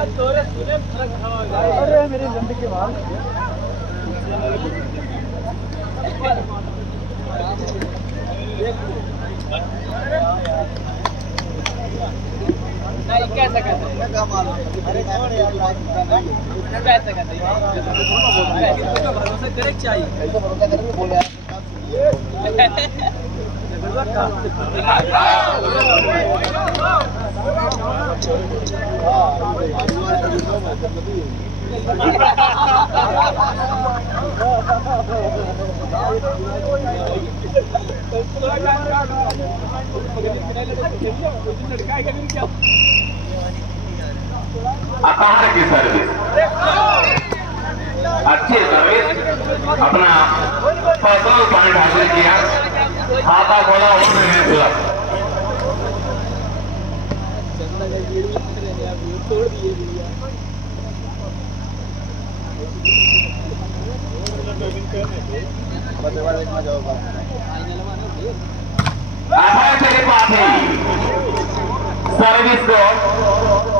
अरे मेरी लंबी के बाद कैसे करते भरोसा करे चाहिए बोले अतार की सर्विस अच्छी सर्विस अपना पर्सनल पॉइंट हासिल किया खाता खोला तोड़ दिए तेरे पास है सर्विस को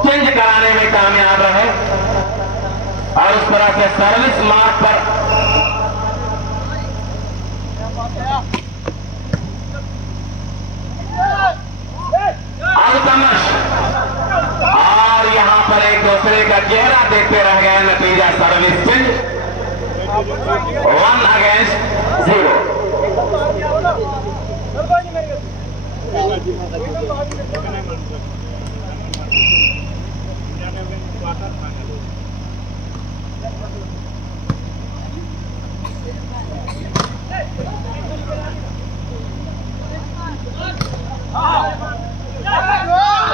चेंज कराने में कामयाब रहे और उस तरह से सर्विस मार्ग पर अल्तमश और यहां पर एक दूसरे का चेहरा देखते रह गए। नतीजा सर्विस चेंज 1 अगेंस्ट 0।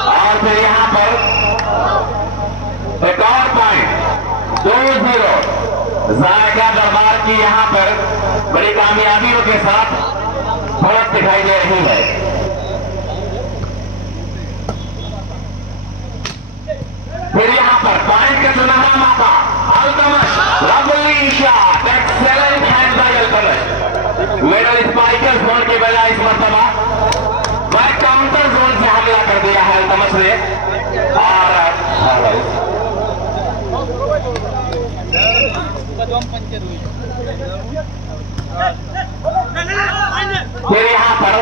और फिर यहां पर एक और पॉइंट 2-0 जायका दरबार की यहां पर बड़ी कामयाबियों के साथ बढ़त दिखाई दे रही है। फिर यहां पर पॉइंट का सुनहरा मौका। Altamash lovely shot, excellent hand by Altamash. Middle spiker zone के बजाय इस मर्तबा बैक काउंटर जोन से हमला कर दिया है अल्तमश ने। और फिर यहां पर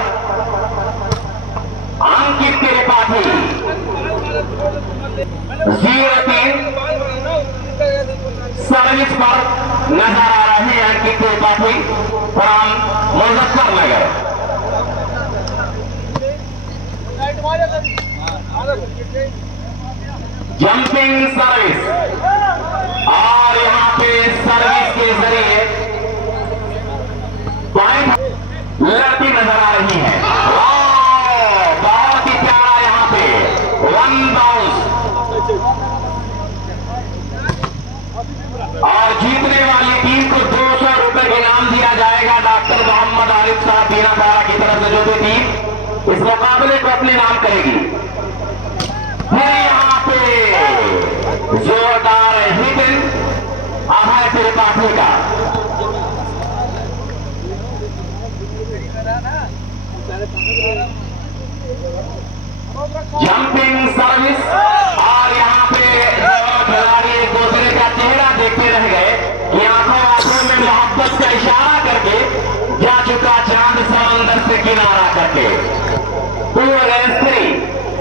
अंकित त्रिपाठी 0-3 सर्विस पर नजर आ रहे हैं Ankit Tripathi from Muzaffarnagar. Jumping service और यहां पे सर्विस के जरिए पॉइंट लड़ती नजर आ रही है। बहुत ही प्यारा यहां पे 1 बाउंस और जीतने वाली टीम को 200 रुपए का इनाम दिया जाएगा। डॉक्टर मोहम्मद आरिफ साहब बीनापाड़ा की तरफ से जो भी टीम इस मुकाबले को अपने नाम करेगी। फिर यहां पे जोरदार हिटिंग अभय त्रिपाठी का। जंपिंग सर्विस और यहां पे खिलाड़ी एक दूसरे का चेहरा देखते रह गए कि आंखों आंखों में मोहब्बत का इशारा करके जा चुका चांद समंदर से किनारा करके। 2 अगेंस्ट 3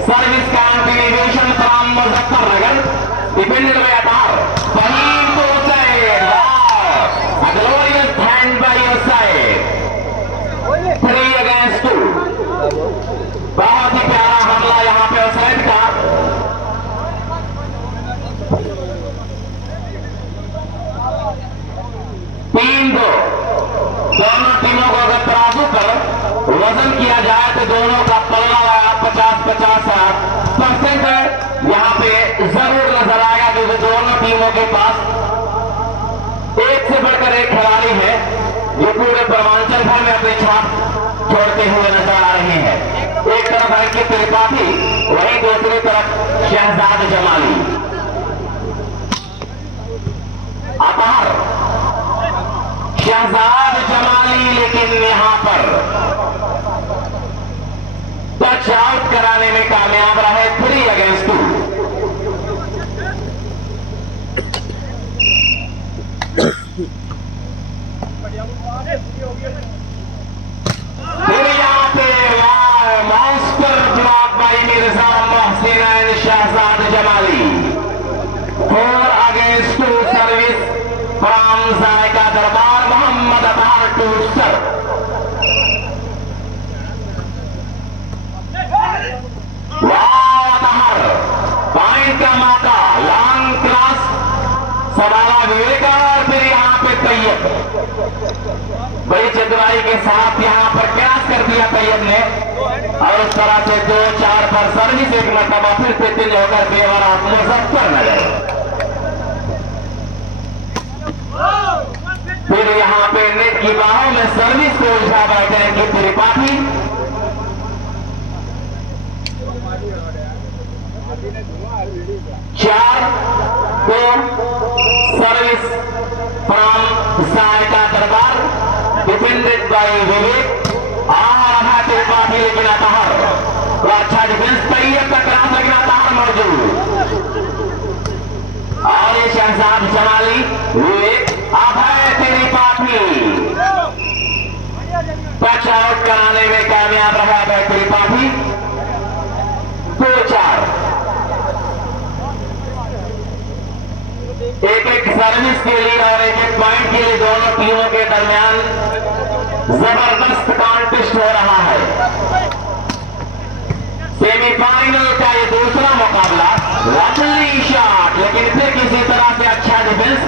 सर्विस का continuation from Muzaffarnagar defended by Attar. Faheem को साइड, वाह, glorious hand by your side. 3 against 2 बहुत ही प्यारा हमला यहां पे ऑफसाइड का। 3-2 दोनों टीमों को अगर तराजू पर वजन किया जाए तो दोनों का पलड़ा 50-50% यहां पे जरूर नजर आएगा क्योंकि दोनों टीमों के पास एक से बढ़कर एक खिलाड़ी है जो पूरे पूर्वांचल भर में अपनी छाप छोड़ते हुए नजर आ रहे हैं। एक तरफ अंकित त्रिपाठी, वहीं दूसरी तरफ शहजाद जमाली। अतार शहजाद जमाली लेकिन यहां पर टच आउट कराने में कामयाब रहे। 3 अगेंस्ट 2 भाई Mirza Mohsin Shahzad Jamali 4 against 2 service from Zaika Darbar Mohammad Attar to serve. Point का मौका, लॉन्ग क्रॉस सवाला विवेका और फिर यहाँ पे तैयब बड़ी चतुराई के साथ यहाँ पर क्रॉस कर दिया तैयब ने और उस तरह से 2-4 पर सर्विस एक मरतबा फिर से तेज होकर फेवर ऑफ मुजफ्फरनगर। फिर यहाँ पे नेट की बाहों में सर्विस को उलझा बैठे कि त्रिपाठी 4-2 सर्विस फ्रॉम जायका दरबार डिफेंडेड बाय विवेक और त्रिपाठी लेकिन अतहर तो अच्छा डिफेंस तैयब का क्रॉस लेकिन अतहर मौजूद और ये शहजाद जमाली विवेक अभय त्रिपाठी टच आउट कराने में कामयाब रहा अभय त्रिपाठी 2-4। एक सर्विस के लिए और एक पॉइंट के लिए दोनों टीमों के दरमियान जबरदस्त कॉन्टेस्ट हो रहा है। सेमीफाइनल का ये दूसरा मुकाबला, लवली शॉट लेकिन फिर किसी तरह से अच्छा डिफेंस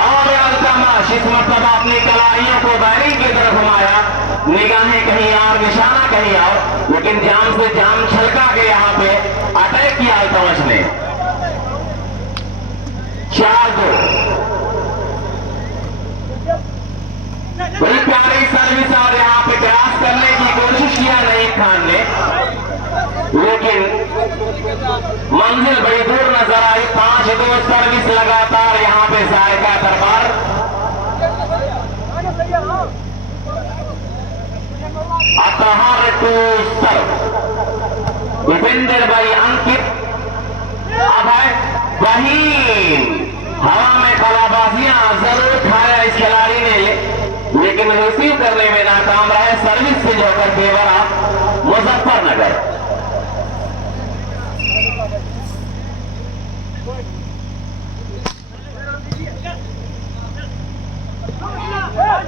और अल्तमश इस मतलब अपनी कलाइयों को बैरिंग की तरफ घुमाया, निगाहें कहीं और निशाना कहीं और, लेकिन जाम से जाम छलका के यहाँ पे अटैक किया अल्तमश ने। 4-2 बड़ी प्यारी सर्विस और यहाँ पे क्रॉस करने की कोशिश किया नईम खान ने, लेकिन मंजिल बड़ी दूर नजर आई। 5-2 सर्विस लगातार यहाँ पे Zaika Darbar. Athar to serve defended by Ankit. Abhay Waheem हवा में कलाबाजियां जरूर खाया इस खिलाड़ी ने, लेकिन रिसीव करने में नाकाम रहे। सर्विस से जोकर फेवर ऑफ मुजफ्फरनगर।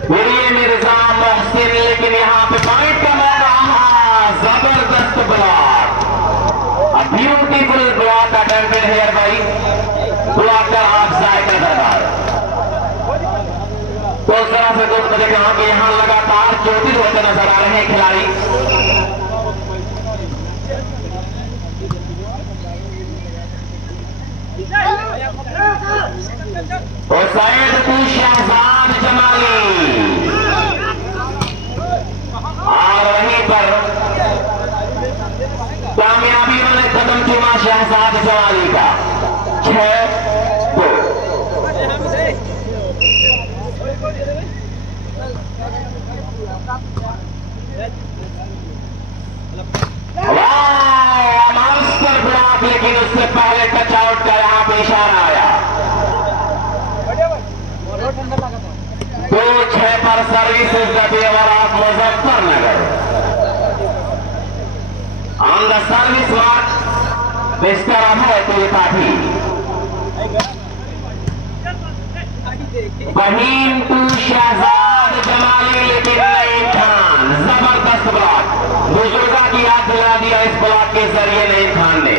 फिर ये मिर्जा मोहसिन लेकिन यहाँ पे पॉइंट का मौका, जबरदस्त block, beautiful block attempted here by blocker of Zaika Darbar. तो उस तरह से दोस्त देखा कि यहाँ लगातार चोटिल होते नजर आ रहे हैं खिलाड़ी। और साइड टू शहजाद जमाली और वहीं पर कामयाबी ने कदम चुमा शहजाद जमाली का। 6-2 मास्टर ब्लॉक, लेकिन उससे पहले टच आउट का यहाँ पे इशारा आया। 2-6 पर services the favour of Muzaffarnagar. On the service mark mister Abhay Tripathi. Waheem to Shahzad Jamali लेकिन नईम खान, जबरदस्त ब्लॉक, बुजुर्गा की याद दिला दिया इस ब्लॉक के जरिए नईम खान ने।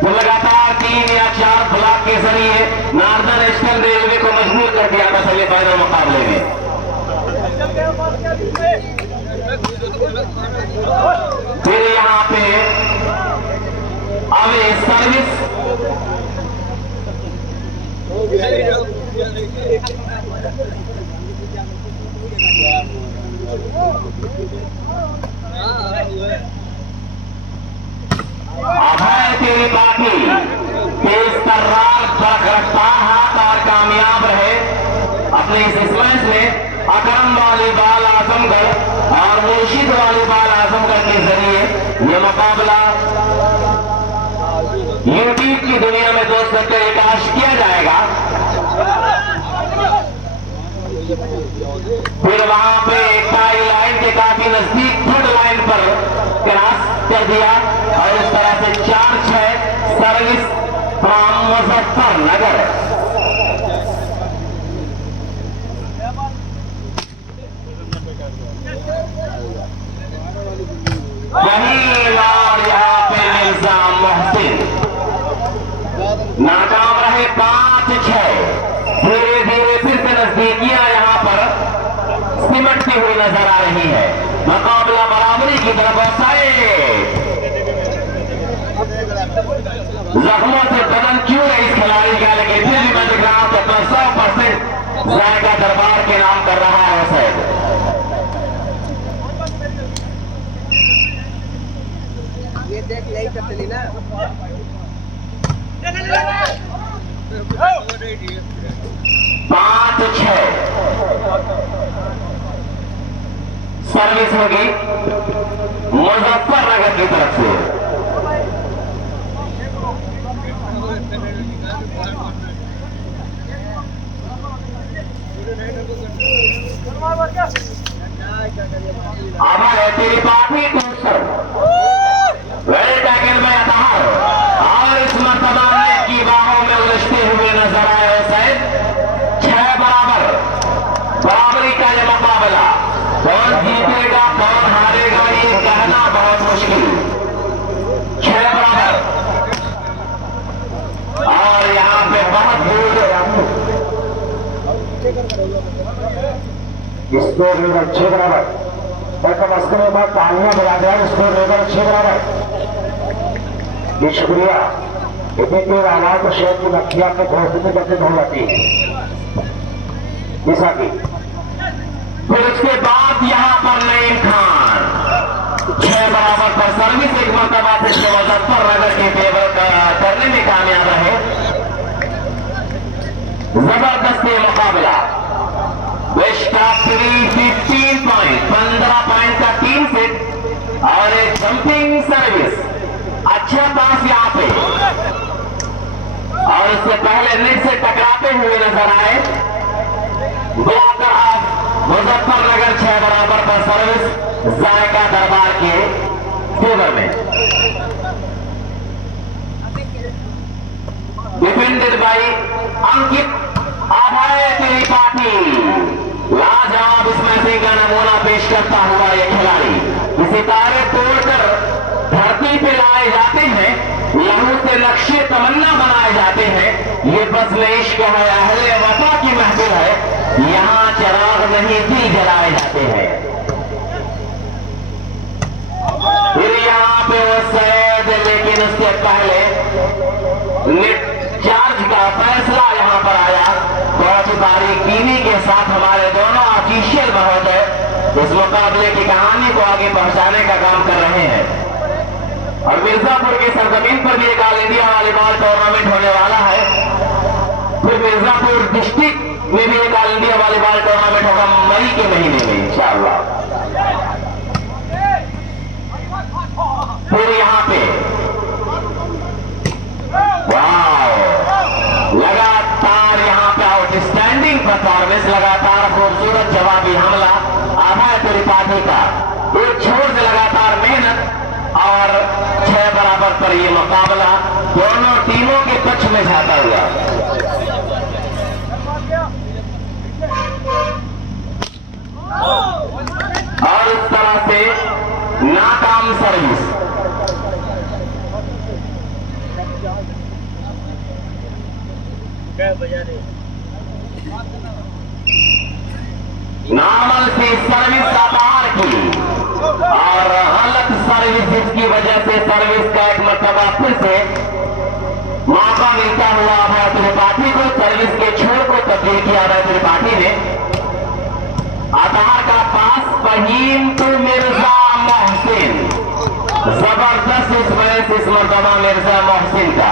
तो लगातार 3 या 4 ब्लॉक के जरिए नॉर्दर्न ईस्टर्न रेलवे को मजबूर कर दिया था सेमीफाइनल मुकाबले में। फिर यहाँ पे अब सर्विस अभय त्रिपाठी तेज तर्रार रफ्तार हाथ और कामयाब रहे अपने इस स्मैश में। अकरम वालीबाल आजमगढ़ और मुर्शिद वालीबाल आजमगढ़ के जरिए ये मुकाबला यूट्यूब की दुनिया में दोस्तों टेलीकास्ट किया जाएगा। फिर वहां पे टाई लाइन के काफी नजदीक थर्ड लाइन पर क्रॉस कर दिया और इस तरह से 4-6 सर्विस फ्रॉम मुजफ्फरनगर। वहीं और यहाँ पे मिर्जा मोहसिन नाकाम रहे 5-6। धीरे धीरे फिर से नजदीकियां यहाँ पर सिमटती हुई नजर आ रही है। मुकाबला बराबरी की तरफ जख्मों से बदन क्यों है इस खिलाड़ी का, लेकिन फिर भी मैं देख रहा हूं कि अपना 100% जायका दरबार के नाम कर रहा है सैद। ये देख यही करते ना 5-6 सर्विस होगी मुजफ्फरनगर की तरफ से। अब है त्रिपाठी दूसर वेल टैकल में अतहार और इस मर्तबा नेट की बाहों में उलझते हुए नजर आए सैद। 6 बराबरी का यह मुकाबला, कौन जीतेगा कौन हारेगा ये कहना बहुत मुश्किल। 6 बराबर और यहाँ पे बहुत दूर स्कोर लेवल 6 बराबर। कम अज कम एक बार तालियां बजा दें। स्कोर लेवल 6 बराबर। ये शुक्रिया। इतनी देर आवाज को शेयर की रखी आपने घोषणा करते हो जाती है जैसा कि फिर उसके बाद यहाँ पर नईम खान 6 बराबर पर सर्विस एक मरतबा से मुजफ्फरनगर के फेवर करने में कामयाब रहे। जबरदस्त ये मुकाबला। बेस्ट ऑफ 15 पॉइंट 15 पॉइंट का 3 सेट और एक जंपिंग सर्विस। अच्छा पास यहाँ पे और इससे पहले नेट से टकराते हुए नजर आए। ब्लॉकर ऑफ मुजफ्फरनगर 6 बराबर पर सर्विस जायका दरबार के फेवर में। डिफेंडेड बाई अंकित अभय त्रिपाठी। लाजवाब इसमें से का नमूना पेश करता हुआ यह खिलाड़ी। सितारे तोड़कर धरती पे लाए जाते हैं, लहू से नक्शे तमन्ना बनाए जाते हैं। ये बस में इश्क है, अहले वफा की महफिल है, यहाँ चिराग नहीं दिल जलाए जाते हैं। फिर यहाँ पे वो सैद, लेकिन उससे पहले नेट चार्ज का फैसला यहाँ पर आया। बहुत बारीकीनी के साथ हमारे दोनों ऑफिशियल महोदय इस मुकाबले की कहानी को आगे पहुंचाने का काम कर रहे हैं। और मिर्जापुर की सरजमीन पर भी एक ऑल इंडिया वॉलीबॉल टूर्नामेंट होने वाला है। फिर मिर्जापुर डिस्ट्रिक्ट में भी एक ऑल इंडिया वॉलीबॉल टूर्नामेंट होगा मई के महीने में इंशाअल्लाह। फिर यहाँ पे लगातार यहाँ पे आउटस्टैंडिंग परफॉर्मेंस, लगातार खूबसूरत जवाबी हमला अभय त्रिपाठी का। एक छोर से लगातार मेहनत और 6 बराबर पर ये मुकाबला दोनों टीमों के पक्ष में जाता हुआ। और इस तरह से नाकाम सर्विस। नॉर्मल सी सर्विस आधार की और गलत सर्विस, जिसकी वजह से सर्विस का एक मरतबा फिर से मौका मिलता हुआ अभय त्रिपाठी को। सर्विस के छोर को तब्दील किया अभय त्रिपाठी ने। आधार का पास फहीम टू मिर्जा मोहसिन। जबरदस्त स्मैश इस मरतबा मिर्जा मोहसिन का।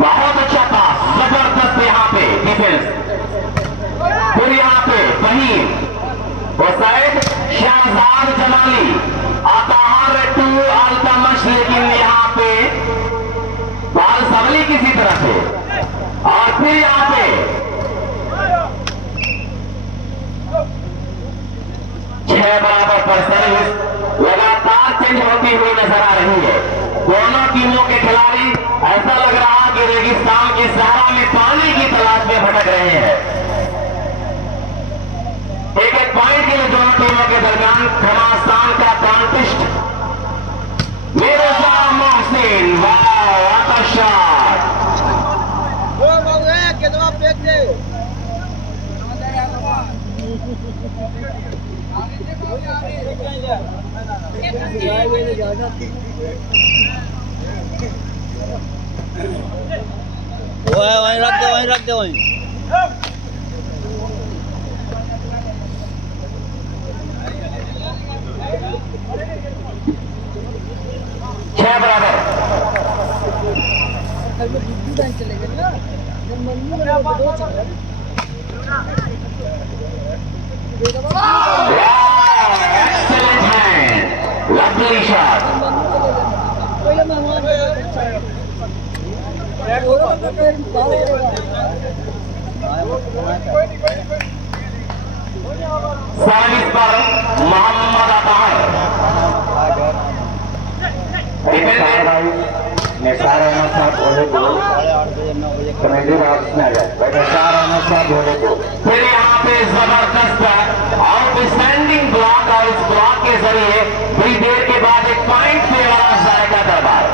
बहुत अच्छा पास, जबरदस्त यहाँ पे डिफेंस। फिर यहाँ पे फहीम हुसैन शहजाद जमाली अताहर टू अल्तमश, लेकिन यहाँ पे फिर यहाँ पे 6 बराबर पर सर्विस लगातार चेंज होती हुई नजर आ रही है। दोनों टीमों के खिलाड़ी ऐसा लग रहा कि रेगिस्तान की सहारा में पानी की तलाश में भटक रहे हैं। एक एक पॉइंट के लिए दोनों टीमों के दरमियान घमासान का कॉन्टेस्ट। मिर्जा मोहसिन, वाह व्हाट अ शॉट। वहीं रख दे वहीं। 6 बराबर। चले गए ना excellent hand, lovely shot. Service पर मोहम्मद अतार। निसार अहमद साहब बोले को कमेटी बॉक्स में आ गए। निसार अहमद साहब बोले को फिर यहाँ पे जबरदस्त आउटस्टैंडिंग ब्लॉक और इस ब्लॉक के जरिए थोड़ी देर के बाद एक पॉइंट पे वाला जाएगा दरबार।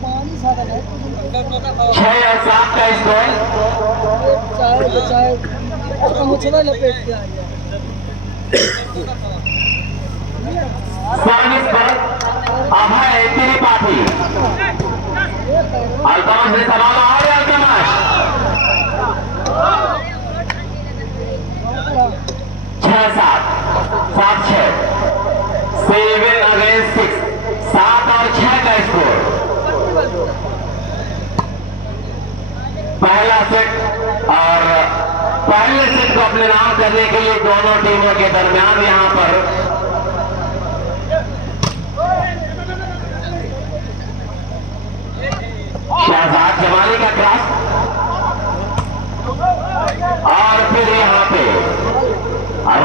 पानी सादा है 6 और 7 का स्कोर। चाय बचाए और मुझे लपेट के आ गया। सर्विस पर अभय त्रिपाठी। अल्तमश ने सवाल आ रहा है। अल्तमश 6-7 7-6 7 अगेंस्ट 6 7 और 6 का स्कोर। पहला सेट और पहले सेट को अपने नाम करने के लिए दोनों टीमों के दरमियान यहां पर शहजाद जमाली का क्रॉस और फिर यहां पे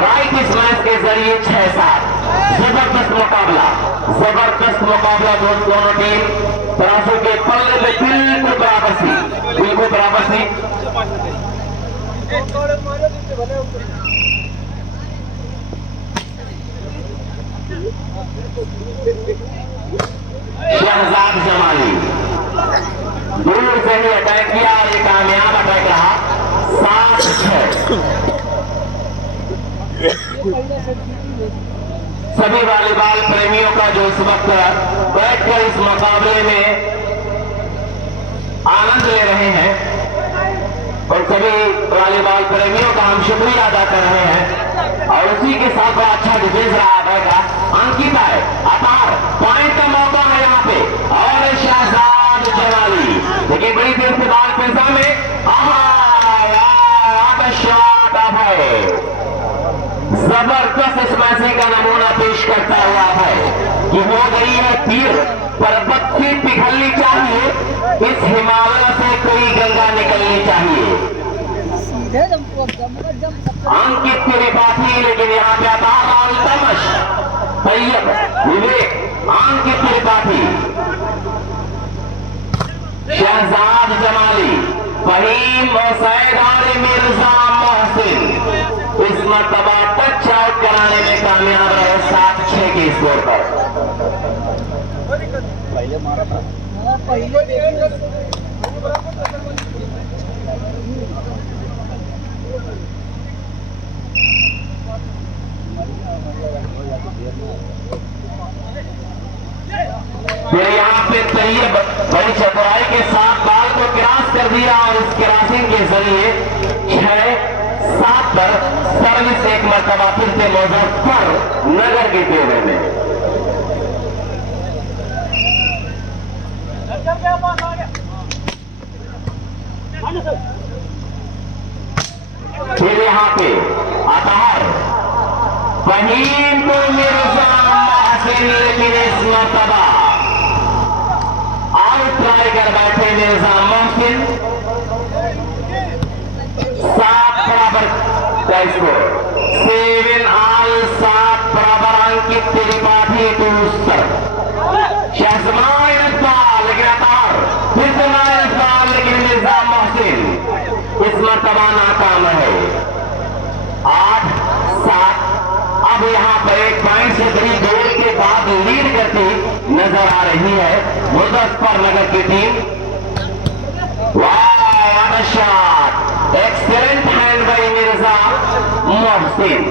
राइट स्मैश के जरिए 6-7। जबरदस्त मुकाबला दोनों टीम तराजू के पल्ले में बिल्कुल बराबर सी। शहजाद जमाली दूर से ही अटैक किया और ये कामयाब अटैक रहा। 7-6। सभी वॉलीबॉल प्रेमियों का जो इस वक्त बैठकर इस मुकाबले में आनंद ले रहे हैं और सभी वॉलीबॉल प्रेमियों का हम शुक्रिया अदा कर रहे हैं। और उसी के साथ बड़ा अच्छा डिफेंस रहा रहेगा। अंकिता है अतार, पॉइंट का मौका है यहाँ पे और शहजाद जमाली लेकिन बड़ी देर से बाल पैसा में शॉट अब है। जबरदस्त स्मैशिंग का नमूना पेश करता हुआ है कि हो गई है तीर पर्वत से पिघलनी चाहिए, इस हिमालय से कोई गंगा निकलनी चाहिए। अंकित त्रिपाठी लेकिन यहाँ पे अतार अल्तमश तैयब विवेक अंकित त्रिपाठी शहजाद जमाली फहीम और सैदार मिर्जा मोहसिन इस मर्तबा टच आउट कराने में कामयाब रहे 7-6 के स्कोर पर। पहले मारा था फिर यहाँ पे तैयब बड़ी चतुराई के साथ बाल को क्रॉस कर दिया और इस क्रॉसिंग के जरिए 6-7 पर सर्विस एक मर्तबा फिर से मुजफ्फर नगर के फेवर में। मरतबा आउट ट्राई कर बैठे निजाम मोहसिन। 7 बराबर का स्कोर, 7 ऑल, 7 बराबर। अंकित त्रिपाठी टू शहजमान इकबाल लगातार, फिर से इकबाल, लेकिन निजाम मोहसिन इस मरतबा नाकाम है। 8-7। अब यहाँ पर एक पॉइंट से बड़ी गोल के बाद लीड करती नजर आ रही है मुजफ्फरनगर की टीम। वाह shot, excellent hand by Mirza Mohsin.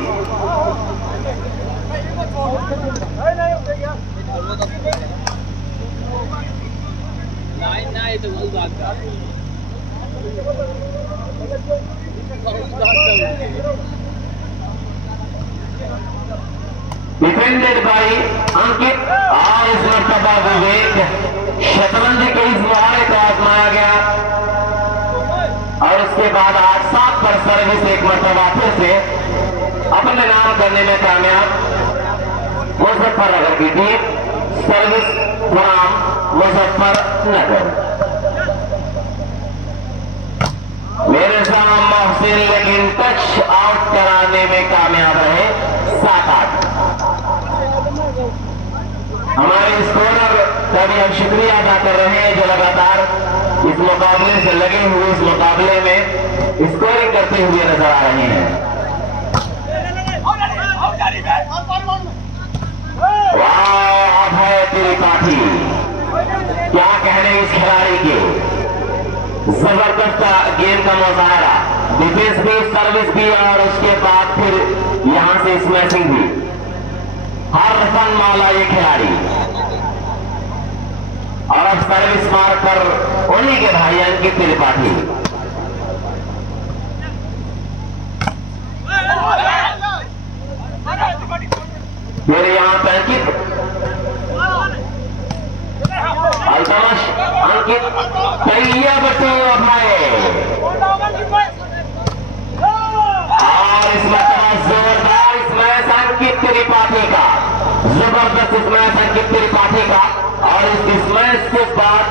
Defended by Ankit, और इस मरतबा विवेक शतरंज के इस मुहारे को आजमाया गया और उसके बाद 8-7 पर सर्विस एक मरतबा फिर से अपने नाम करने में कामयाब मुजफ्फरनगर की team. Service from Muzaffarnagar. Mirza Mohsin लेकिन टच आउट कराने में कामयाब रहे। 7-8। हमारे स्कोरर का भी हम शुक्रिया अदा कर रहे हैं जो लगातार इस मुकाबले से लगे हुए इस मुकाबले में स्कोरिंग करते हुए नजर आ रहे हैं। वाह अभय त्रिपाठी, क्या कहने इस खिलाड़ी के, जबरदस्त गेम का मुजाहरा, डिफेंस भी, सर्विस भी और उसके बाद फिर यहां से स्मैशिंग भी। हर फन माला ये खिलाड़ी, और अब सर्विस मार कर उन्हीं के भाई अंकित त्रिपाठी। फिर यहां पे अंकित, अल्तमश, अंकित तैयब टू अभय, और इस मरतबा जोरदार स्मैश अंकित त्रिपाठी का, जबरदस्त स्मैश अंकित त्रिपाठी का, और इस स्मैश के बाद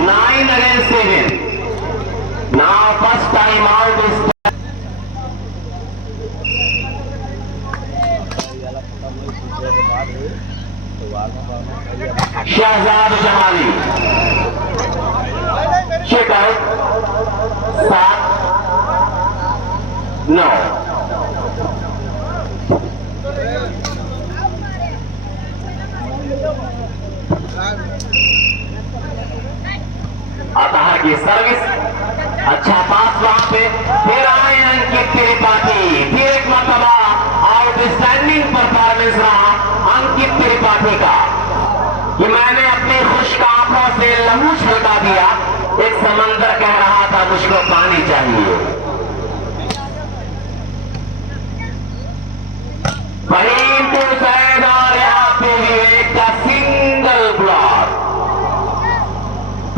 9 against 7। Now first time out is Shahzad Jamali. Shake out. 7-9। अतहर की सर्विस, अच्छा पास वहां पे, फिर आए अंकित त्रिपाठी, फिर एक मरतबा आउटस्टैंडिंग परफॉर्मेंस रहा अंकित त्रिपाठी का कि मैंने अपनी खुश्क आंखों से लहू छलका दिया। एक समंदर कह रहा था मुझको पानी चाहिए। फहीम टू सैद, और यहाँ पे विवेक का सिंगल ब्लॉक।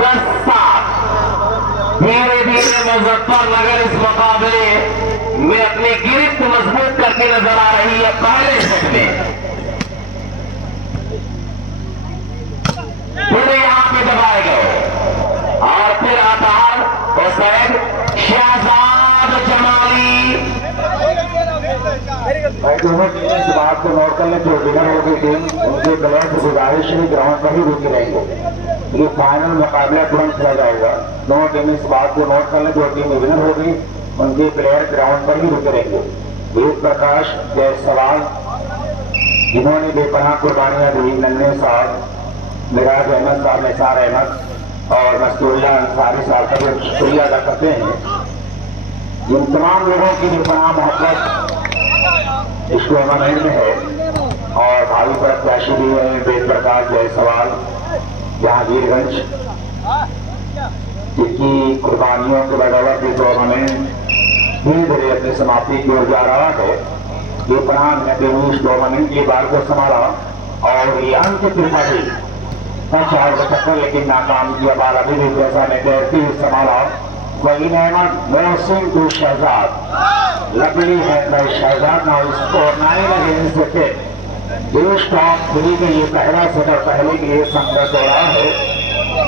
10-7। धीरे धीरे मुजफ्फरनगर इस मुकाबले में अपनी गिरफ्त मजबूत करके नजर आ रही है। पहले सेट में पूरे यहां पे दबाए गए, और फिर अतहर, हुसैन, शहजाद जमाली। भाई दोनों टीम इस बात को नोट कर लें, जो विनर हो गई टीम उनके प्लेयर से गुजारिश है ग्राउंड पर ही रुके रहेंगे। ये फाइनल मुकाबला तुरंत खेला जाएगा। दोनों टीम इस बात को नोट कर लें, जो टीम विनर हो गई उनके प्लेयर ग्राउंड पर ही रुके रहेंगे। वेद प्रकाश, जयसवाल, जिन्होंने बेपनाह कुर्बानियां दी, नन्हे साहब, मिराज अहमद साहब, निसार अहमद और मस्तूरिया अंसारी साहब का भी शुक्रिया अदा करते हैं। इन तमाम लोगों की बेपनाह मोहब्बत इस टूर्नामेंट में है, और भावी प्रत्याशी भी है वेद प्रकाश, जयसवाल, जहांगीरगंज, जिनकी कुर्बानियों के बदौलत ये टूर्नामेंट धीरे धीरे अपनी समाप्ति की ओर जा रहा है। ये प्राण ने इस टूर्नामेंट की बार को संभाला, और ये अंकित त्रिपाठी चार चक्कर लेकिन नाकाम किया। बार अभी भी जैसा ने तैरती संभाला। वहीन अहमद, मोहसिन टू शहजाद, लकड़ी है शहजाद। Now score 9 against 10। देश टॉप 3 के लिए पहला सेट और पहले के लिए संघर्ष हो रहा है।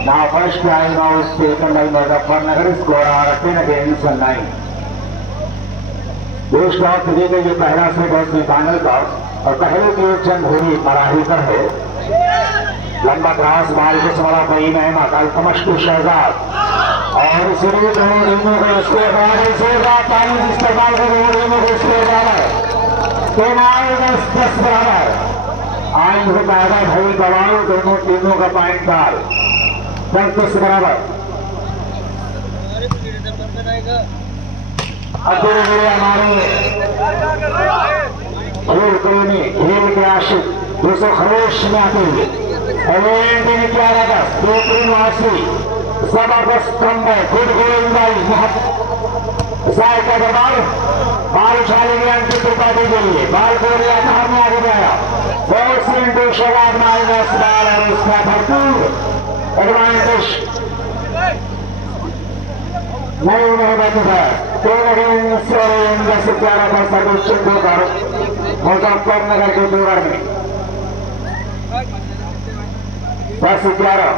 Now first time now is taken by Muzaffarnagar, score are 10 against 9. देश टॉप 3 के लिए पहला सेट और सेमीफाइनल का और पहले के लिए चंद मराठी पर है। लंबा क्रास बाल के समारा पई में माकाल तमश्कु शहजाद और इसलिए दोनों टीमों को स्कोर बराबर से पानी इस्तेमाल कर दोनों टीमों को स्कोर बराबर 10 बराबर आज को पैदा भाई गवाओ दोनों टीमों का पॉइंट डाल 10 बराबर। अब धीरे धीरे हमारे खेल प्रेमी खेल के आशिक 200 खरोश में आते हुए जबरदस्त comeback good going by Zaika दरबार बाल उछालेंगे अंकित त्रिपाठी के लिए बाल को लिया बाहर में आगे बढ़ाया बहुत सी इंटू शगाब माइनस बाल और उसका भरपूर एडवांटेज नहीं बचा है तो जैसे 11 का सर्विस होकर मुजफ्फरनगर के दूर में 10-11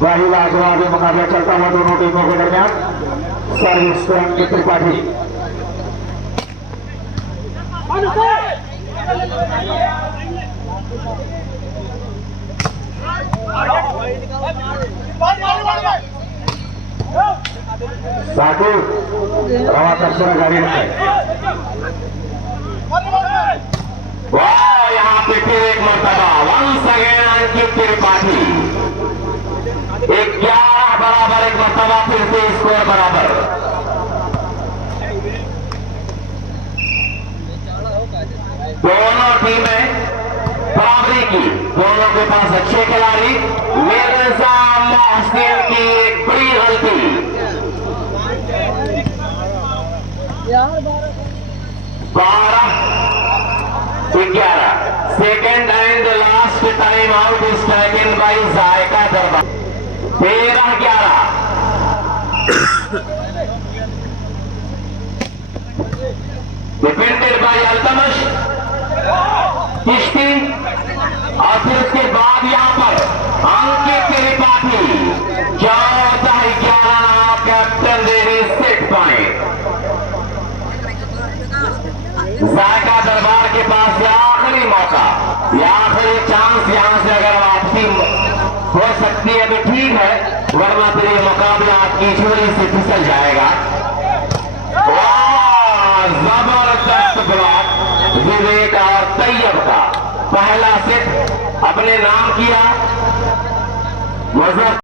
वही लाजवाब मुकाबला चलता हुआ दोनों टीमों के दरमियान सर्विस पे अंकित त्रिपाठी साकू रवा दर्शन जारी रखे। वाह यहाँ पे फिर एक मर्तबा वंस अगेन अंकित त्रिपाठी 11 बराबर एक मर्तबा फिर से स्कोर बराबर। दोनों टीमें बराबरी की दोनों के पास अच्छे खिलाड़ी मिर्जा मोहसिन की एक बड़ी गलती 12-11 second and last time out is taken by Zaika Darbar 13-11 defended bye Altamash किश्ती और फिर उसके बाद यहां पर अंकित त्रिपाठी 14-11 कैप्टन देवी सेट पॉइंट। जायका दरबार के पास यह आखिरी मौका या आखिरी चांस यहां से अगर वापसी हो सकती है तो ठीक है वरना फिर ये मुकाबला आपकी झोली से फिसल जाएगा। जबरदस्त ब्लॉक विवेक और तैयब का पहला सेट अपने नाम किया।